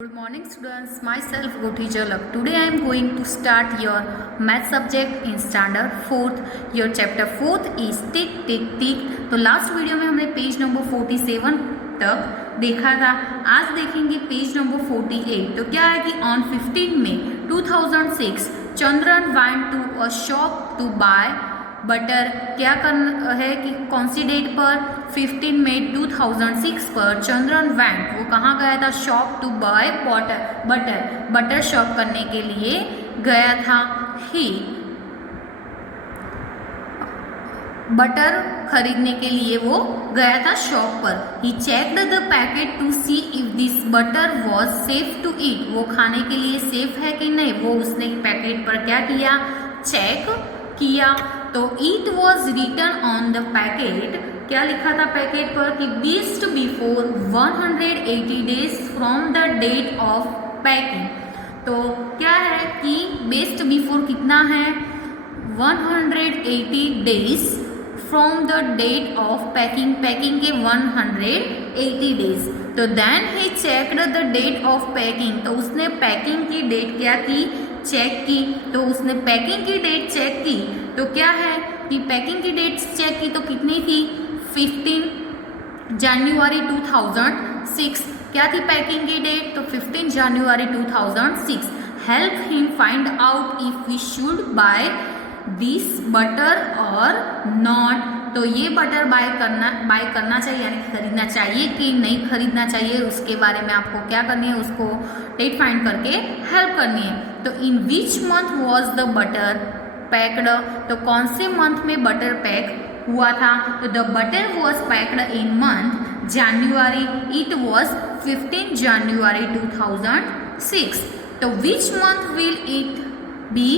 Good morning students, myself Goti Jalak. Today I am going to start your math subject in standard 4th. Your chapter 4th is tick tick tick. तो last video में हमने page number 47 तक देखा था. आज देखेंगे page number 48. तो क्या है कि on 15 May 2006 Chandran went to a shop to buy butter. क्या करना है कि कौन सी डेट पर 15 मई 2006 पर चंद्रन वैंट वो कहाँ गया था? Shop to buy butter shop करने के लिए गया था. ही बटर खरीदने के लिए वो गया था शॉप पर. He checked the packet to see if this butter was safe to eat. वो खाने के लिए सेफ है कि नहीं, वो उसने पैकेट पर क्या किया? चेक किया. तो it was written on the packet. क्या लिखा था पैकेट पर कि best before 180 days from the date of packing. तो क्या है कि बेस्ड बिफोर कितना है? 180 days from the date of packing. Packing के 180 डेज. तो then he checked the date of packing. तो उसने पैकिंग की डेट क्या की? चेक की. तो उसने पैकिंग की डेट चेक की. तो क्या है कि पैकिंग की डेट चेक की तो कितनी थी? 15 जनवरी 2006. क्या थी पैकिंग की डेट? तो 15 जनवरी 2006. Help him find out if we should buy this butter और नॉट. तो ये बटर बाय करना चाहिए यानी खरीदना चाहिए कि नहीं खरीदना चाहिए, उसके बारे में आपको क्या करनी है? उसको डेट फाइंड करके हेल्प करनी है. तो in which month was the butter packed. तो कौन से मंथ में बटर पैक हुआ था? तो the butter was packed in month January. It was 15 जनवरी 2006. तो which month will it be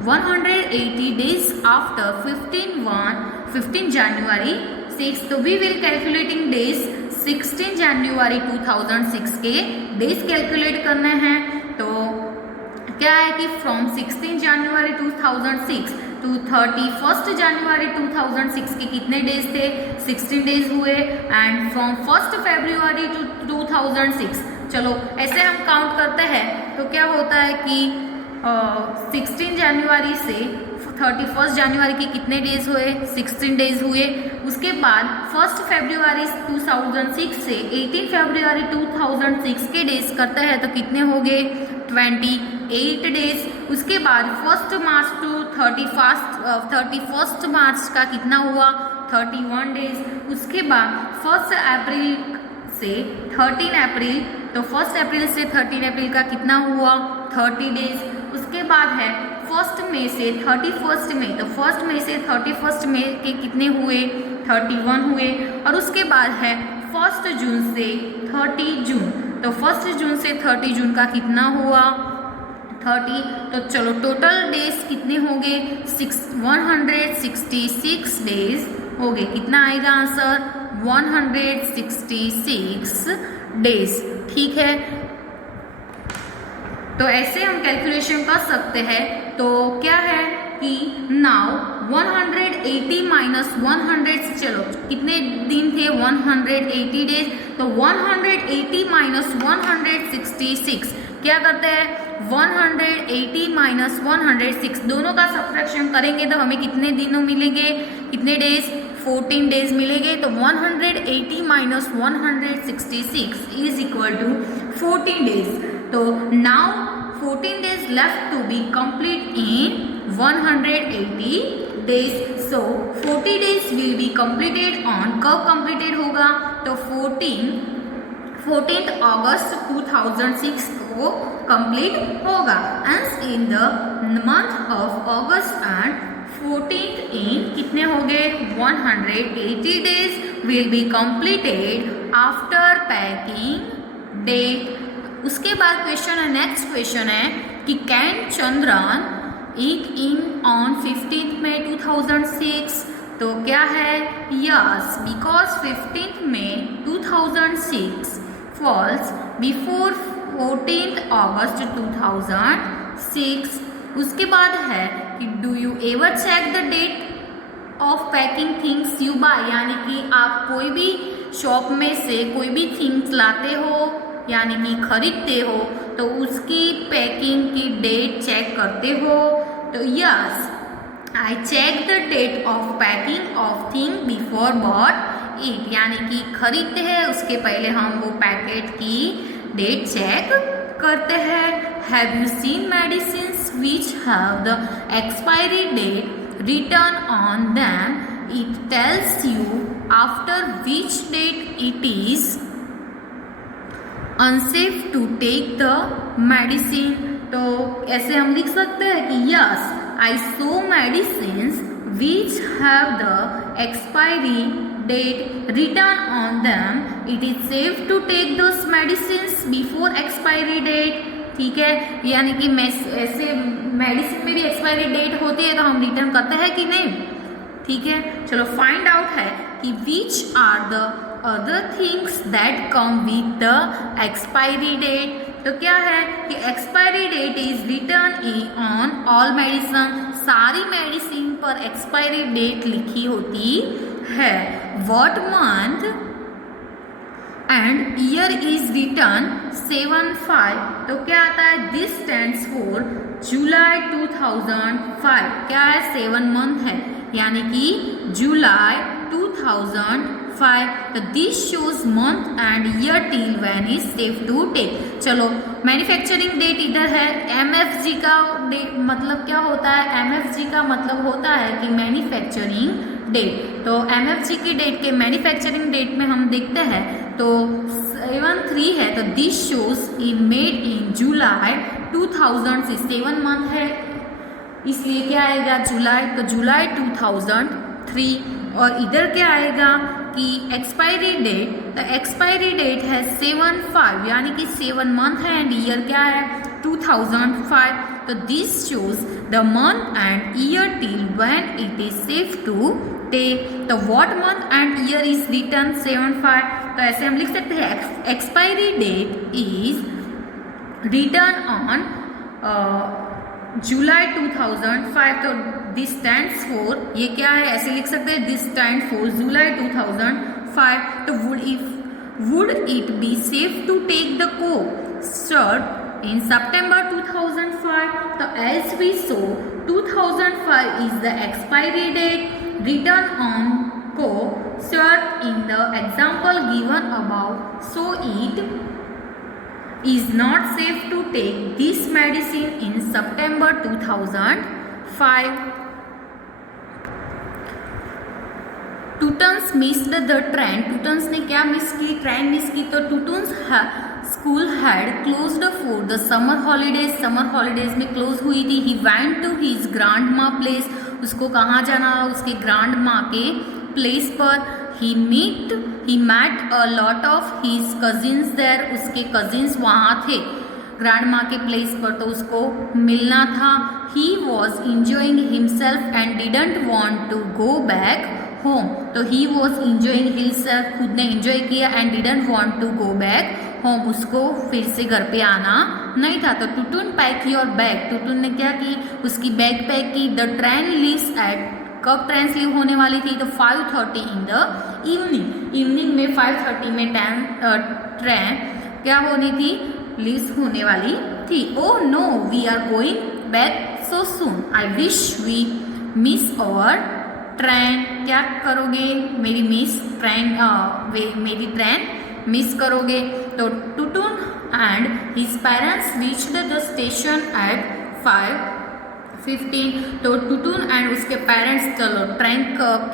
180 days after 15 January 6. तो we will calculating days 16 January 2006 के डेज कैलकुलेट करने हैं. तो क्या है कि फ्रॉम 16 जनवरी 2006 टू 31 जनवरी 2006 के कितने डेज थे? 16 डेज हुए. एंड फ्रॉम 1 फरवरी टू 2006. चलो ऐसे हम काउंट करते हैं तो क्या होता है कि 16 जनवरी से 31 जनवरी के कितने डेज हुए? 16 डेज हुए. उसके बाद 1 फरवरी 2006 से 18 फरवरी 2006 के डेज करते हैं तो कितने हो गए? 28 डेज. उसके बाद 1 मार्च टू 31 मार्च का कितना हुआ? 31 डेज. उसके बाद 1 अप्रैल से 13 अप्रैल. तो 1 अप्रैल से 13 अप्रैल का कितना हुआ? 30 डेज. उसके बाद है 1 मई से 31 मई. तो 1 मई से 31 मई के कितने हुए? 31 हुए. और उसके बाद है 1 जून से 30 जून. तो 1 जून से 30 जून का कितना हुआ? 30. तो चलो टोटल डेज कितने हो गए? 166 डेज हो गए. कितना आएगा आंसर? 166 डेज. ठीक है, तो ऐसे हम कैलकुलेशन कर सकते हैं. तो क्या है कि नाउ 180 माइनस 100 से चलो कितने दिन थे? 180 डेज. तो 180 माइनस 166 क्या करते हैं? 180 माइनस 106 दोनों का सब्ट्रैक्शन करेंगे तो हमें कितने दिनों मिलेंगे? कितने डेज? 14 डेज मिलेंगे. तो 180 minus 166 is equal to 14 days. तो now 14 days left to be complete in 180 days. So 40 days will be completed on. कब completed होगा? तो 14th August 2006 को complete होगा. And in the month of August and 14th in कितने हो गए? 180 days will be completed after packing date. उसके बाद क्वेश्चन है, नेक्स्ट क्वेश्चन है कि can Chandran eat it on 15 May 2006. तो क्या है? Yes, because 15 May 2006 falls before 14 August 2006. उसके बाद है कि do you ever check the date of packing things you buy. यानी कि आप कोई भी शॉप में से कोई भी थिंग्स लाते हो यानी कि खरीदते हो तो उसकी पैकिंग की डेट चेक करते हो। तो yes, I check the date of packing of thing before bought it, यानी कि खरीदते हैं उसके पहले हम वो पैकेट की डेट चेक करते हैं। Have you seen medicines which have the expiry date written on them, it tells you after which date it is unsafe to take the medicine. तो ऐसे हम लिख सकते हैं कि yes, I saw medicines which have the expiry date written on them. It is safe to take those medicines before expiry date. ठीक है, यानी कि ऐसे मेडिसिन में भी एक्सपायरी डेट होती है तो हम रिटर्न करते हैं कि नहीं। ठीक है, चलो फाइंड आउट है कि which are the other things that come with the expiry date. तो क्या है कि expiry date is written on all medicine, सारी मेडिसिन पर एक्सपायरी डेट लिखी होती है। What month and year is written 7/5, तो क्या आता है, दिस स्टैंड्स फॉर जुलाई 2005। क्या है, 7 मंथ है यानी कि जुलाई 2005। तो this shows month and year till when is safe to take. चलो मैन्युफैक्चरिंग डेट इधर है, एमएफजी का डेट मतलब क्या होता है, एमएफजी का मतलब होता है कि मैन्युफैक्चरिंग डेट। तो एमएफजी की डेट के मैन्युफैक्चरिंग डेट में हम देखते हैं तो 7/3 है, तो this shows in made in July 2000 से 7 मंथ है, इसलिए क्या आएगा जुलाई, तो जुलाई 2003। और इधर क्या आएगा कि एक्सपायरी डेट, तो एक्सपायरी डेट है 7/5 यानी कि 7 मंथ है एंड ईयर क्या है 2005। तो this shows the month and year till when it is safe to take. तो what month and year is written 7/5, तो ऐसे हम लिख सकते हैं expiry date is written on July 2005। तो दिस स्टैंड्स फॉर, ये क्या है ऐसे लिख सकते हैं, दिस स्टैंड फॉर जुलाई 2005। तो would it be safe to take the को शर्ट इन September 2005। तो as we saw 2005 is the expiry date, written on को शर्ट in the example given above, so it is not safe to take this medicine in September 2005. Tutun's missed the train, Tutun's ने क्या miss की, train miss की। तो Tutun's school had closed for the summer holidays, summer holidays में close हुई थी। He went to his grandma place, उसको कहाँ जाना, उसके ग्रांड माँ के प्लेस पर। He met a lot of his cousins there, उसके कजिन्स वहाँ थे ग्रांड माँ के प्लेस पर, तो उसको मिलना था। He was enjoying himself and didn't want to go back home, तो ही वॉज इंजॉइंग हिमसेल्फ, खुद ने इंजॉय किया, and didn't want to go back home, उसको फिर से घर पे आना नहीं था। तो Tutun pack your bag, Tutun ने क्या की, उसकी बैग पैक की। द ट्रेन लीव्स एट, कब ट्रेन लीव होने वाली थी, तो 5:30 इन द इवनिंग, इवनिंग में 5:30 में ट्रेन क्या होनी थी, लीव्स होने वाली थी। Oh no, we are going back so soon, I wish we miss our train. क्या करोगे, मेरी ट्रेन मिस करोगे। तो Tutun and his parents reached the station at 5:15। तो टुटुन एंड उसके पेरेंट्स, चलो ट्रेन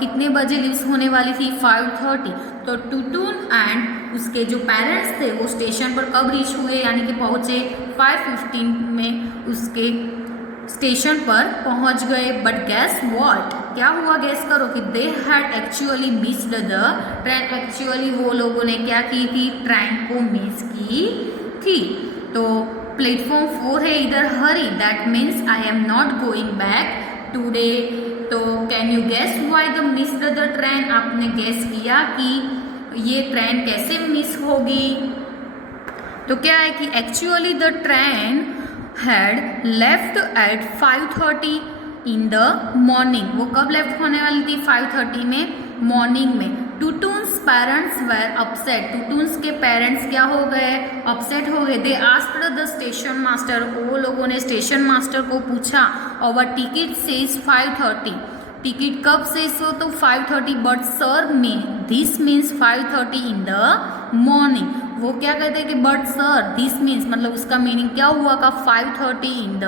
कितने बजे लीव्स होने वाली थी, 5:30। तो टुटुन एंड उसके जो पेरेंट्स थे वो स्टेशन पर कब रीच हुए, यानी कि पहुँचे 5:15 में उसके स्टेशन पर पहुंच गए। बट गैस व्हाट, क्या हुआ गैस करो, कि they had actually missed the train, actually वो लोगों ने क्या की थी, ट्रेन को मिस की थी। तो प्लेटफॉर्म 4 है इधर, Hari, that means I am not going back today. तो can you guess why the missed the train, आपने गैस किया कि ये ट्रेन कैसे मिस होगी। तो क्या है कि actually the train had left eight 5:30 in the morning, वो कब लेफ्ट होने वाली थी, 5:30 में मॉर्निंग में। टुटुन्स पेरेंट्स वेर अपसेट, टुटुन्स के पेरेंट्स क्या हो गए, अपसेट हो गए। They asked the station master, वो लोगों ने स्टेशन मास्टर को पूछा, और टिकट सेज 5:30, टिकट कब से हो तो 5:30, बट सर में this means 5:30 in the morning. वो क्या कहते हैं कि बट सर दिस मीन्स मतलब उसका मीनिंग क्या हुआ का 5:30 in the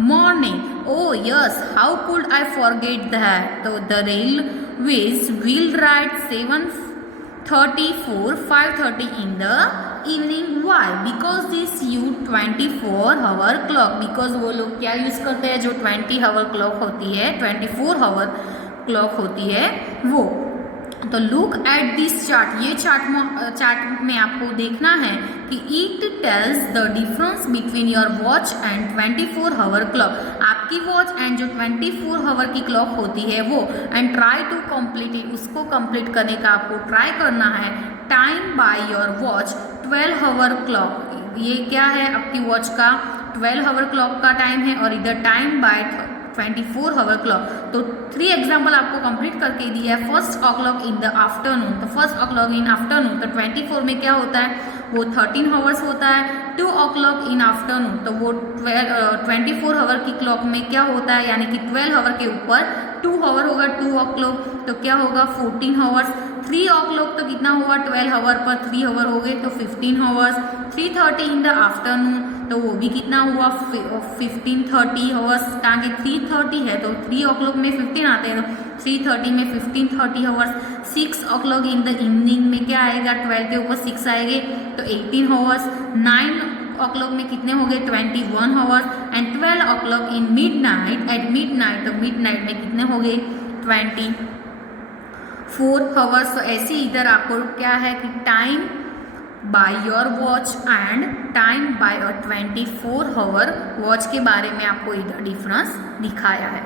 morning. Oh yes, how could I forget that. तो the railways will write 7:34 5:30 in the evening. Why? Because this use 24-hour clock. Because वो लोग क्या यूज करते हैं, जो 20-hour clock होती है, 24-hour clock होती है वो। तो लुक एट दिस चार्ट, ये चार्ट में आपको देखना है कि it tells the difference between your watch and 24-hour clock, आपकी वॉच एंड जो 24-hour की क्लॉक होती है वो। And try to complete it, उसको कंप्लीट करने का आपको ट्राई करना है। Time by your watch 12-hour clock, ये क्या है आपकी वॉच का 12-hour क्लॉक का टाइम है, और इधर टाइम बाय 24-hour क्लॉक। तो 3 एग्जाम्पल आपको कंप्लीट करके दिया है। 1 o'clock इन द आफ्टरनून, तो 1 o'clock इन आफ्टरनून, तो 24 में क्या होता है वो 13 hours होता है। 2 o'clock इन आफ्टरनून, तो वो 24-hour की क्लॉक में क्या होता है, यानी कि 12-hour के ऊपर 2 hour होगा, 2 o'clock तो क्या होगा 14 hours। 3 o'clock तो कितना होगा 12-hour पर 3 hour हो गए तो 15 hours। 3:30 इन द आफ्टरनून, तो वो भी कितना हुआ 15:30 hours, टांगे 3:30 है तो 3 o'clock में 15 आते हैं, तो 3:30 में 15:30 hours। 6 o'clock in the evening में क्या आएगा 12 के ऊपर 6 आएंगे तो 18 hours। 9 o'clock में कितने हो गए 21 hours। And 12 o'clock in midnight, at midnight, तो मिडनाइट में कितने हो गए 24 hours। तो ऐसे इधर आपको क्या है कि time by your watch and time by your 24-hour watch के बारे में आपको इधर डिफरेंस दिखाया है।